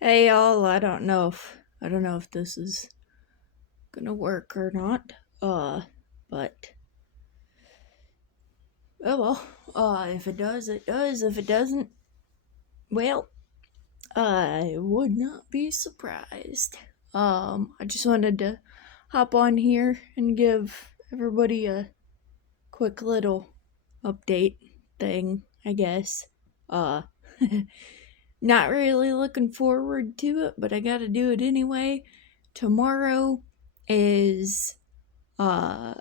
Hey y'all, I don't know if this is gonna work or not. But oh well. If it does, it does. If it doesn't, well, I would not be surprised. I just wanted to hop on here and give everybody a quick little update thing, I guess. Uh Not really looking forward to it, but I gotta do it anyway. Tomorrow is uh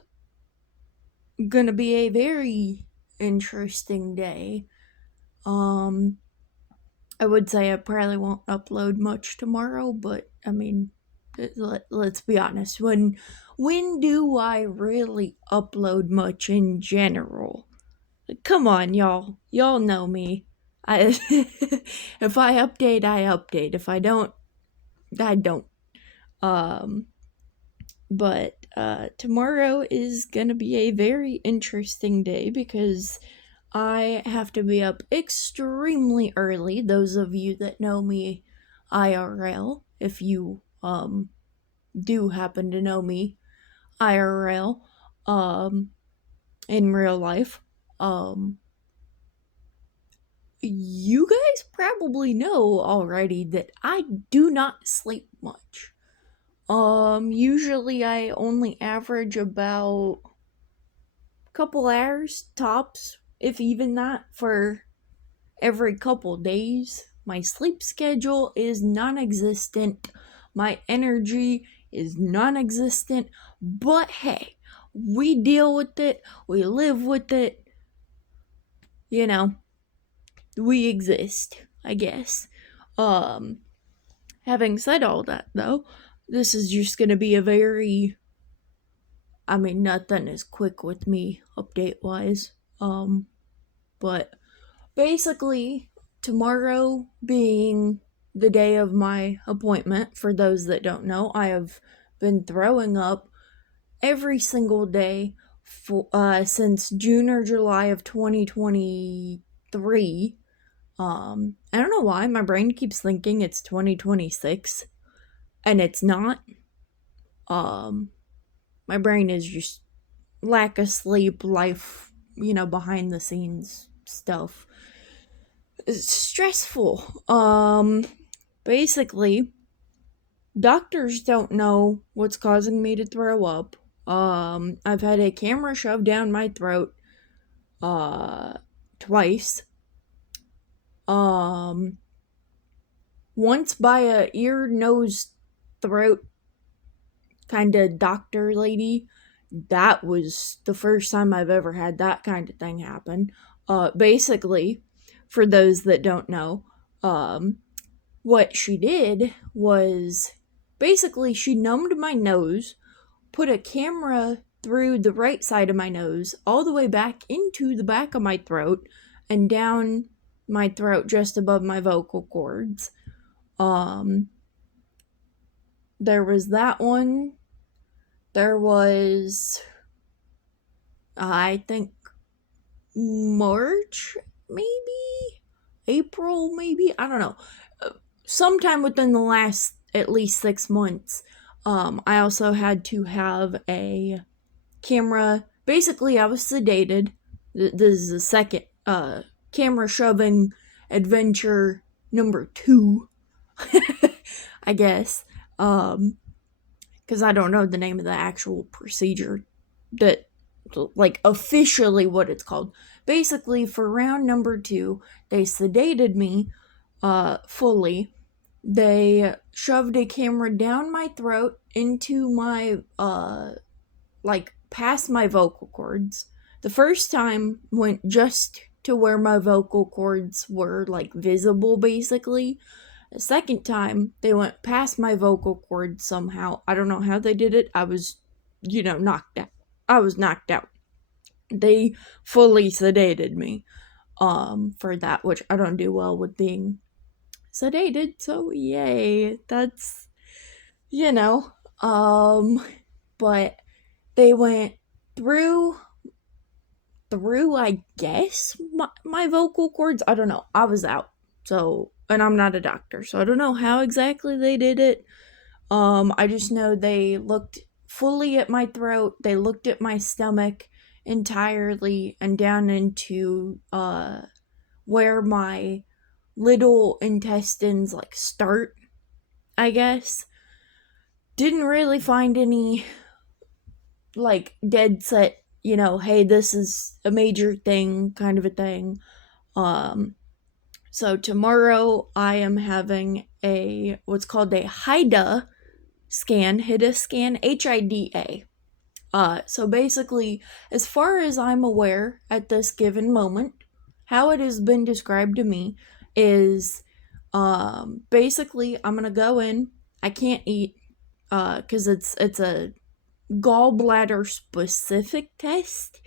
gonna be a very interesting day. Um I would say I probably won't upload much tomorrow, but I mean, let's be honest. When do I really upload much in general? Come on, y'all. Y'all know me. I if I update, I update. If I don't, I don't. Um but tomorrow is gonna be a very interesting day because I have to be up extremely early. Those of you that know me IRL, if you do happen to know me IRL, um in real life, um you guys probably know already that I do not sleep much. Usually I only average about a couple hours tops, if even that, for every couple days. My sleep schedule is non existent. My energy is non existent. But hey, we deal with it. We live with it. You know, we exist, I guess. Um, Having said all that, though, this is just going to be a very, I mean, nothing is quick with me update wise. But basically, tomorrow being the day of my appointment, for those that don't know, I have been throwing up every single day since June or July of 2023. I don't know why my brain keeps thinking it's 2026 and it's not. Um, my brain is just lack of sleep, life, behind the scenes stuff. It's stressful. Basically, doctors don't know what's causing me to throw up. I've had a camera shoved down my throat twice. Um Once by a ear, nose, throat kind of doctor lady. That was the first time I've ever had that kind of thing happen. Basically, for those that don't know, what she did was basically she numbed my nose, put a camera through the right side of my nose, all the way back into the back of my throat, and down my throat just above my vocal cords. Um, there was that one. There was, I think, March, maybe? April, maybe? I don't know. Sometime within the last at least 6 months. I also had to have a camera. Basically, I was sedated. This is the second camera shoving adventure number 2, I guess. Because I don't know the name of the actual procedure that, like, officially what it's called. Basically, for round number 2, they sedated me fully. They shoved a camera down my throat into my like past my vocal cords. The first time went just to where my vocal cords were like visible, basically. The second time they went past my vocal cords somehow. I don't know how they did it. I was, knocked out. I was knocked out. They fully sedated me for that, which I don't do well with being sedated, so yay. That's, you know, um but they went through I guess my vocal cords. I don't know. I was out. So and I'm not a doctor, so I don't know how exactly they did it. I just know they looked fully at my throat, they looked at my stomach entirely, and down into where my little intestines like start, I guess. Didn't really find any like dead set, hey, this is a major thing kind of a thing. So tomorrow I am having a what's called a HIDA scan, HIDA scan, HIDA. So basically, as far as I'm aware at this given moment, how it has been described to me is basically I'm gonna go in. I can't eat because it's a gallbladder specific test.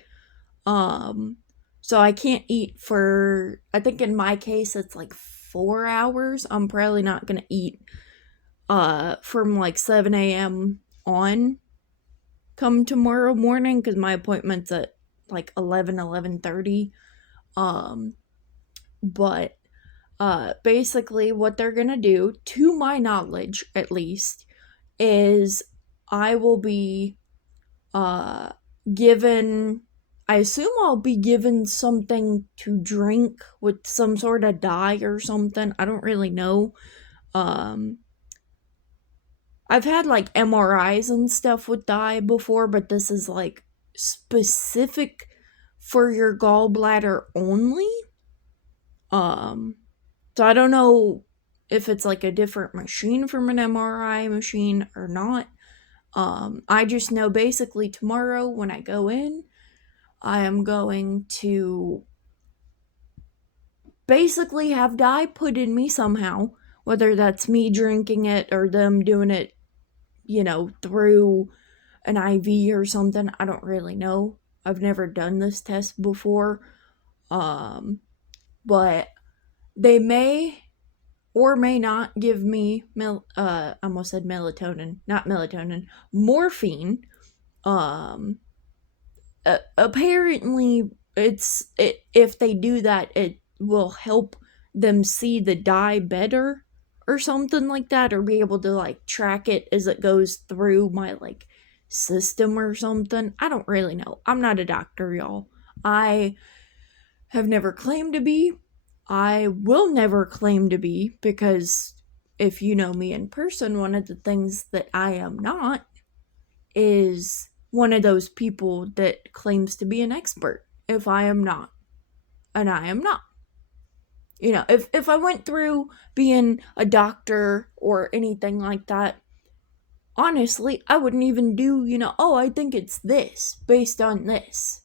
Um, so I can't eat for, I think in my case it's like 4 hours. I'm probably not gonna eat from like 7 a.m. on come tomorrow morning because my appointment's at like 11:30. Um, but basically what they're gonna do, to my knowledge at least, is I will be uh given, I assume I'll be given something to drink with some sort of dye or something. I don't really know. Um I've had like MRIs and stuff with dye before, but this is like specific for your gallbladder only. Um so I don't know if it's like a different machine from an MRI machine or not. I just know basically tomorrow when I go in, I am going to basically have dye put in me somehow, whether that's me drinking it or them doing it, through an IV or something. I don't really know. I've never done this test before. But they may or may not give me I almost said melatonin, not melatonin, morphine. Um Apparently if they do that, it will help them see the dye better or something like that, or be able to like track it as it goes through my like system or something. I don't really know. I'm not a doctor, y'all. I have never claimed to be. I will never claim to be, because if you know me in person, one of the things that I am not is one of those people that claims to be an expert if I am not. And I am not. If I went through being a doctor or anything like that, honestly, I wouldn't even do, oh, I think it's this based on this.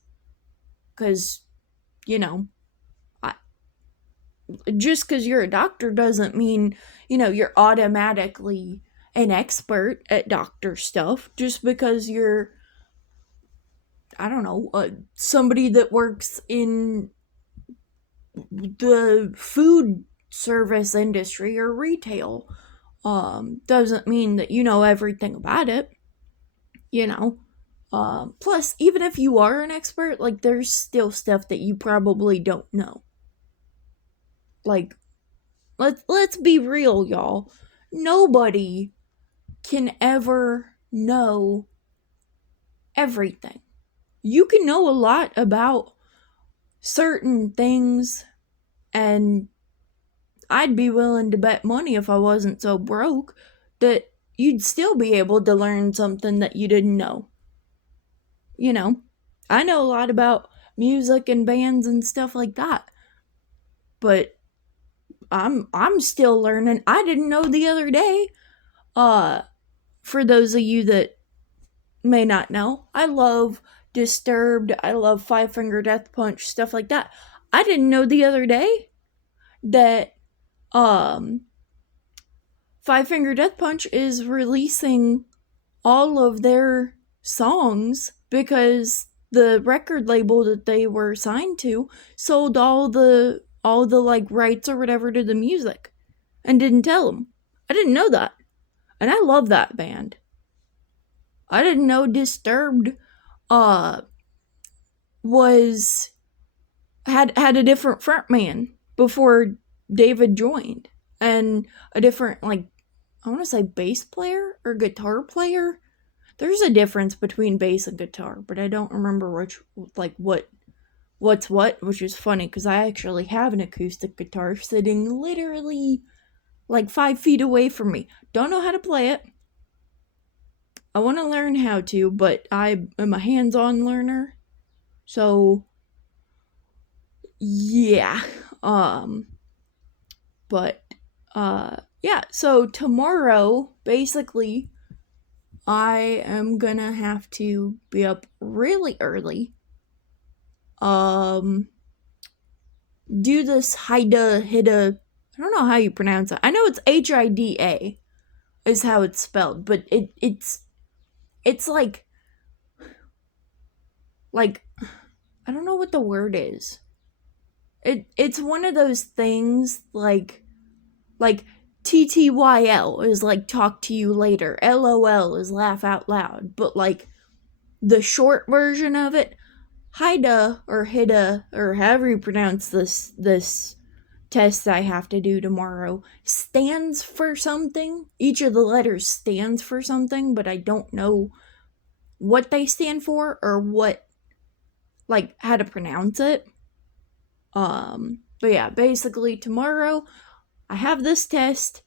Because, I, just because you're a doctor doesn't mean, you're automatically an expert at doctor stuff. Just because you're, I don't know, somebody that works in the food service industry or retail doesn't mean that you know everything about it. Plus, even if you are an expert, like, there's still stuff that you probably don't know. Like, let's be real, y'all. Nobody can ever know everything. You can know a lot about certain things, and I'd be willing to bet money if I wasn't so broke that you'd still be able to learn something that you didn't know. I know a lot about music and bands and stuff like that, but I'm still learning. I didn't know the other day. For those of you that may not know, I love Disturbed. I love Five Finger Death Punch, stuff like that. I didn't know the other day that Five Finger Death Punch is releasing all of their songs because the record label that they were signed to sold all the like rights or whatever to the music and didn't tell them. I didn't know that. And I love that band. I didn't know Disturbed was had a different frontman before David joined. and a different, like, I want to say bass player or guitar player. There's a difference between bass and guitar, but I don't remember which, like, what's what, which is funny because I actually have an acoustic guitar sitting literally like 5 feet away from me. Don't know how to play it. I want to learn how to, but I am a hands-on learner. So yeah. But yeah, so tomorrow basically I am gonna have to be up really early. Do this Hida. I don't know how you pronounce it. I know it's Hida is how it's spelled, but it's like I don't know what the word is. It's one of those things like TTYL is like talk to you later. LOL is laugh out loud. But like the short version of it, Hida or Hida or however you pronounce this test I have to do tomorrow stands for something. Each of the letters stands for something, but I don't know what they stand for or what, like, how to pronounce it. But yeah, basically tomorrow I have this test.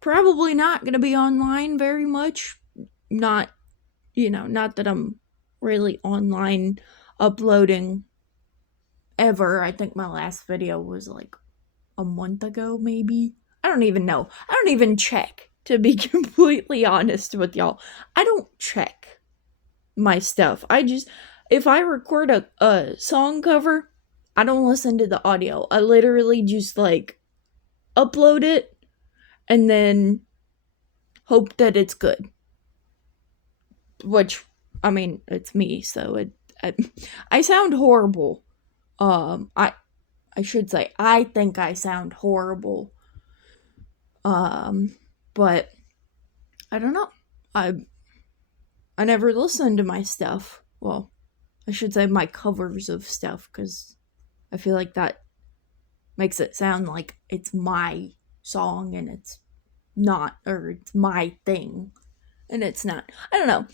Probably not gonna be online very much. Not, not that I'm really online uploading ever. I think my last video was like a month ago, maybe. I don't even know. I don't even check, to be completely honest with y'all. I don't check my stuff. If I record a song cover, I don't listen to the audio. I literally just like upload it and then hope that it's good. Which, I mean, it's me, so I sound horrible. I should say I think I sound horrible. But I don't know. I never listened to my stuff. Well, I should say my covers of stuff, because I feel like that makes it sound like it's my song and it's not, or it's my thing and it's not. I don't know.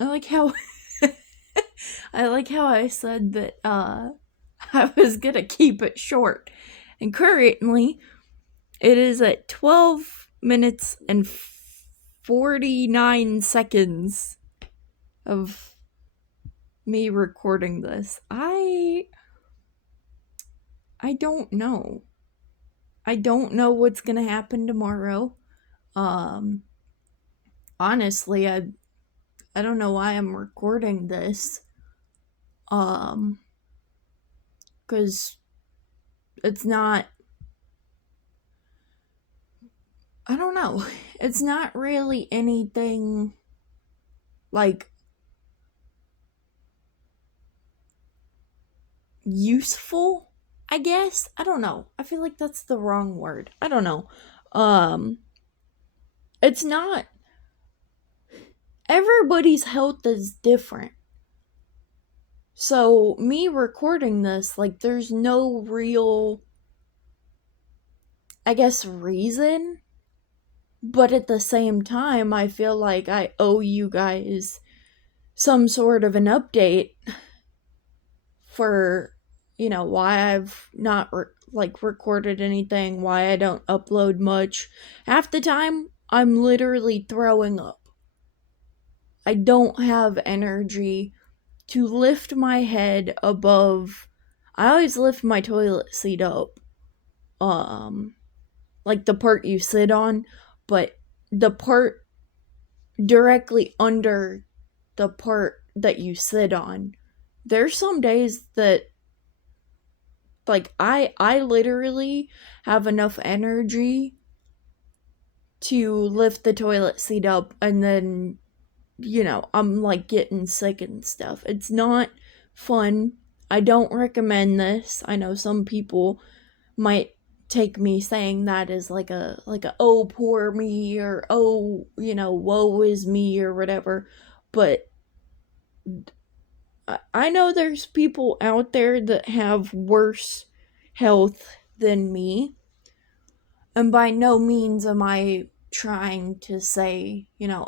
I like how I like how I said that I was gonna keep it short. And currently it is at 12 minutes and 49 seconds of me recording this. I don't know. I don't know what's gonna happen tomorrow. Honestly, I don't know why I'm recording this. Cause it's not, I don't know. It's not really anything like useful, I guess. I don't know. I feel like that's the wrong word. I don't know. It's not, everybody's health is different. So me recording this, like, there's no real, I guess, reason. But at the same time, I feel like I owe you guys some sort of an update for, why I've not recorded anything, why I don't upload much. Half the time, I'm literally throwing up. I don't have energy to lift my head above. I always lift my toilet seat up. Like the part you sit on, but the part directly under the part that you sit on. There's some days that like I literally have enough energy to lift the toilet seat up and then I'm like getting sick and stuff. It's not fun. I don't recommend this. I know some people might take me saying that as like a oh poor me, or oh woe is me, or whatever, but I know there's people out there that have worse health than me, And by no means am I trying to say,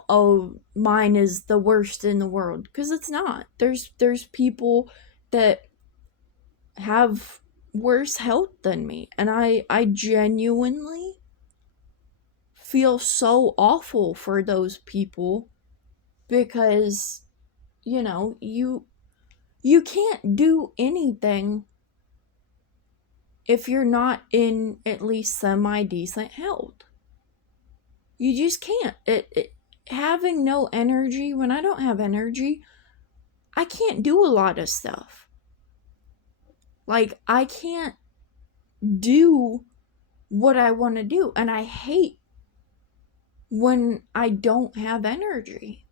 oh, mine is the worst in the world, because it's not. There's people that have worse health than me, and I genuinely feel so awful for those people, because you can't do anything if you're not in at least semi decent health. You just can't. Having no energy, when I don't have energy, I can't do a lot of stuff. Like, I can't do what I want to do, and I hate when I don't have energy.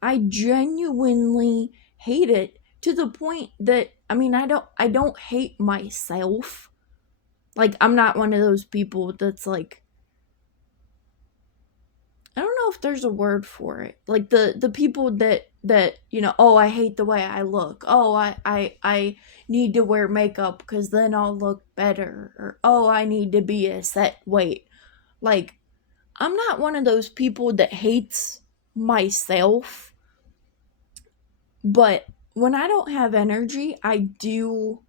I genuinely hate it, to the point that, I don't hate myself. Like, I'm not one of those people that's like, I don't know if there's a word for it. Like, the people that oh, I hate the way I look. Oh, I need to wear makeup because then I'll look better. Or, oh, I need to be a set weight. Like, I'm not one of those people that hates myself. But when I don't have energy, I do,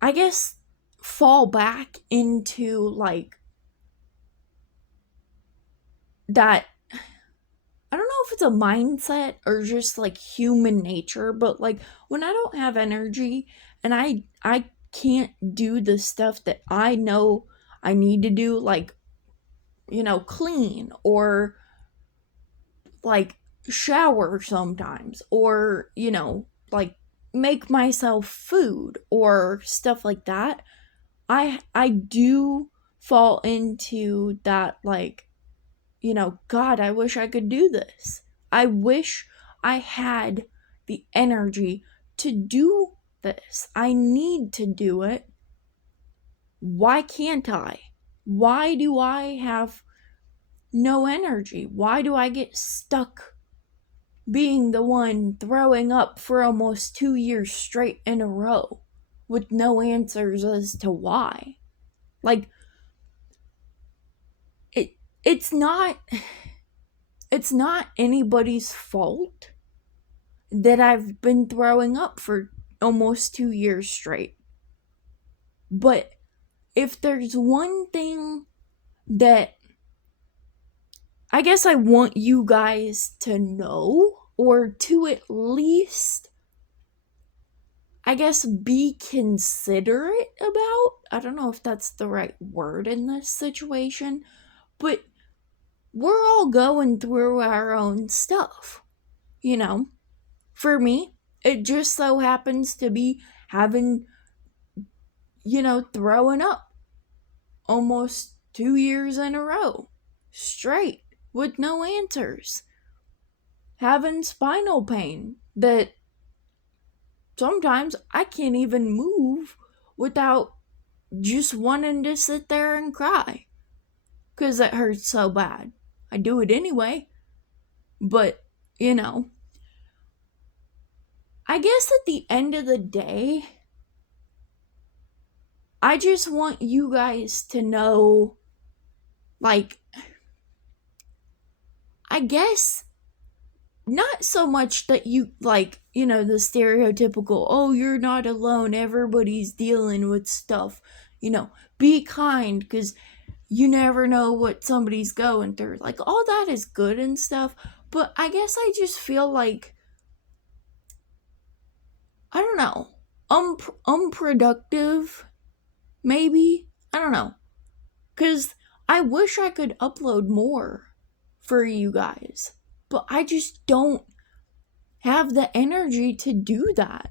I guess, fall back into like that. I don't know if it's a mindset or just like human nature, but like, when I don't have energy and I can't do the stuff that I know I need to do, like, clean, or like shower sometimes, or like make myself food or stuff like that, I do fall into that, like, God, I wish I could do this. I wish I had the energy to do this. I need to do it. Why can't I? Why do I have no energy? Why do I get stuck being the one throwing up for almost 2 years straight in a row with no answers as to why? Like, it it's not it's not anybody's fault that I've been throwing up for almost 2 years straight. But if there's one thing that I guess I want you guys to know, or to at least, I guess, be considerate about, I don't know if that's the right word in this situation, but we're all going through our own stuff. For me, it just so happens to be having, throwing up almost 2 years in a row straight with no answers. Having spinal pain that sometimes I can't even move without just wanting to sit there and cry because it hurts so bad. I do it anyway, but I guess at the end of the day, I just want you guys to know, like, I guess, not so much that you, like, the stereotypical, oh, you're not alone, everybody's dealing with stuff, be kind, because you never know what somebody's going through. Like, all that is good and stuff, but I guess I just feel like, I don't know, unproductive, maybe? I don't know. Because I wish I could upload more for you guys, but I just don't have the energy to do that.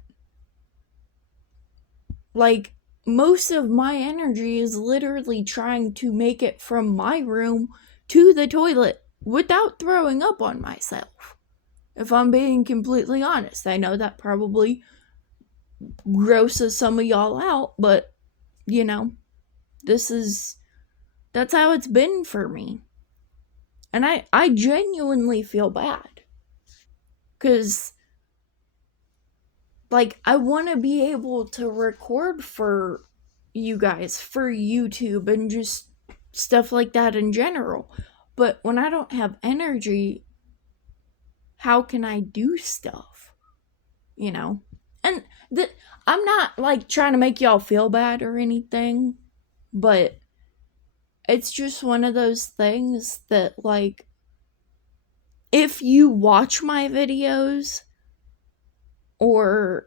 Like, most of my energy is literally trying to make it from my room to the toilet without throwing up on myself. If I'm being completely honest, I know that probably grosses some of y'all out, but that's how it's been for me. And I genuinely feel bad. Because, like, I want to be able to record for you guys for YouTube and just stuff like that in general. But when I don't have energy, how can I do stuff? You know? And I'm not like trying to make y'all feel bad or anything, but it's just one of those things that, like, if you watch my videos or,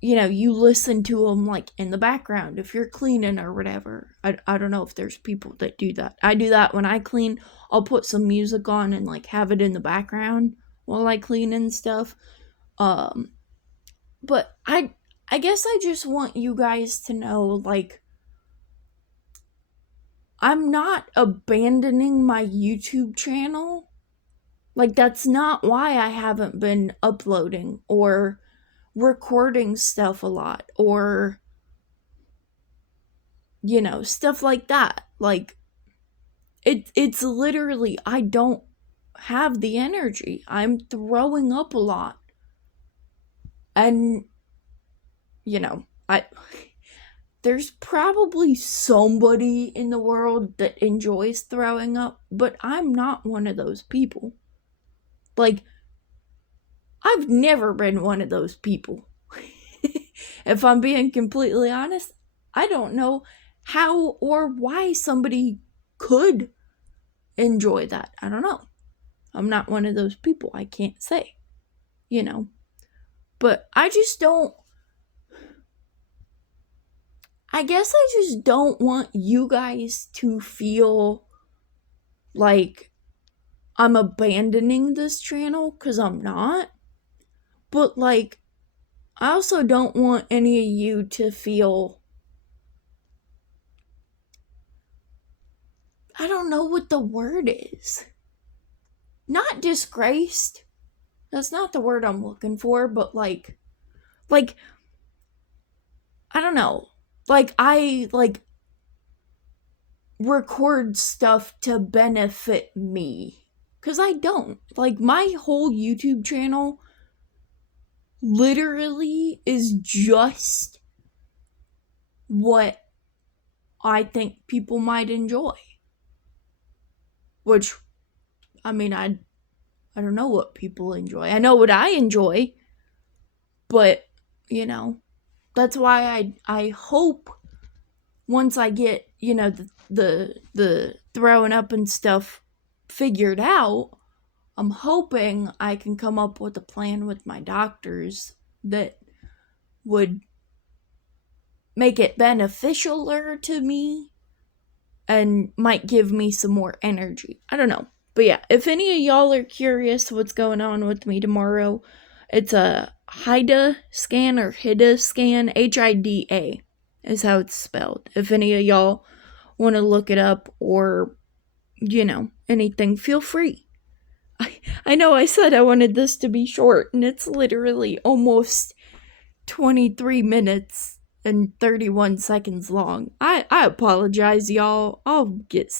you know, you listen to them like in the background if you're cleaning or whatever. I don't know if there's people that do that. I do that when I clean. I'll put some music on and like have it in the background while I clean and stuff. But I guess I just want you guys to know, like, I'm not abandoning my YouTube channel. Like, that's not why I haven't been uploading or recording stuff a lot or, you know, stuff like that. Like, it's literally, I don't have the energy. I'm throwing up a lot. And, you know, there's probably somebody in the world that enjoys throwing up, but I'm not one of those people. Like, I've never been one of those people. If I'm being completely honest, I don't know how or why somebody could enjoy that. I don't know. I'm not one of those people. I can't say, you know. But I just don't. I guess I just don't want you guys to feel like I'm abandoning this channel, because I'm not. But, like, I also don't want any of you to feel, I don't know what the word is. Not disgraced. That's not the word I'm looking for, but like, I don't know. Like, I, like, record stuff to benefit me. Because I don't. Like, my whole YouTube channel literally is just what I think people might enjoy. Which, I mean, I don't know what people enjoy. I know what I enjoy. But, you know, that's why I hope once I get, you know, the throwing up and stuff figured out, I'm hoping I can come up with a plan with my doctors that would make it beneficialer to me and might give me some more energy. I don't know. But yeah, if any of y'all are curious what's going on with me tomorrow, it's a HIDA scan or HIDA scan. HIDA is how it's spelled. If any of y'all want to look it up or, you know, anything, feel free. I know I said I wanted this to be short, and it's literally almost 23 minutes and 31 seconds long. I apologize, y'all. I'll get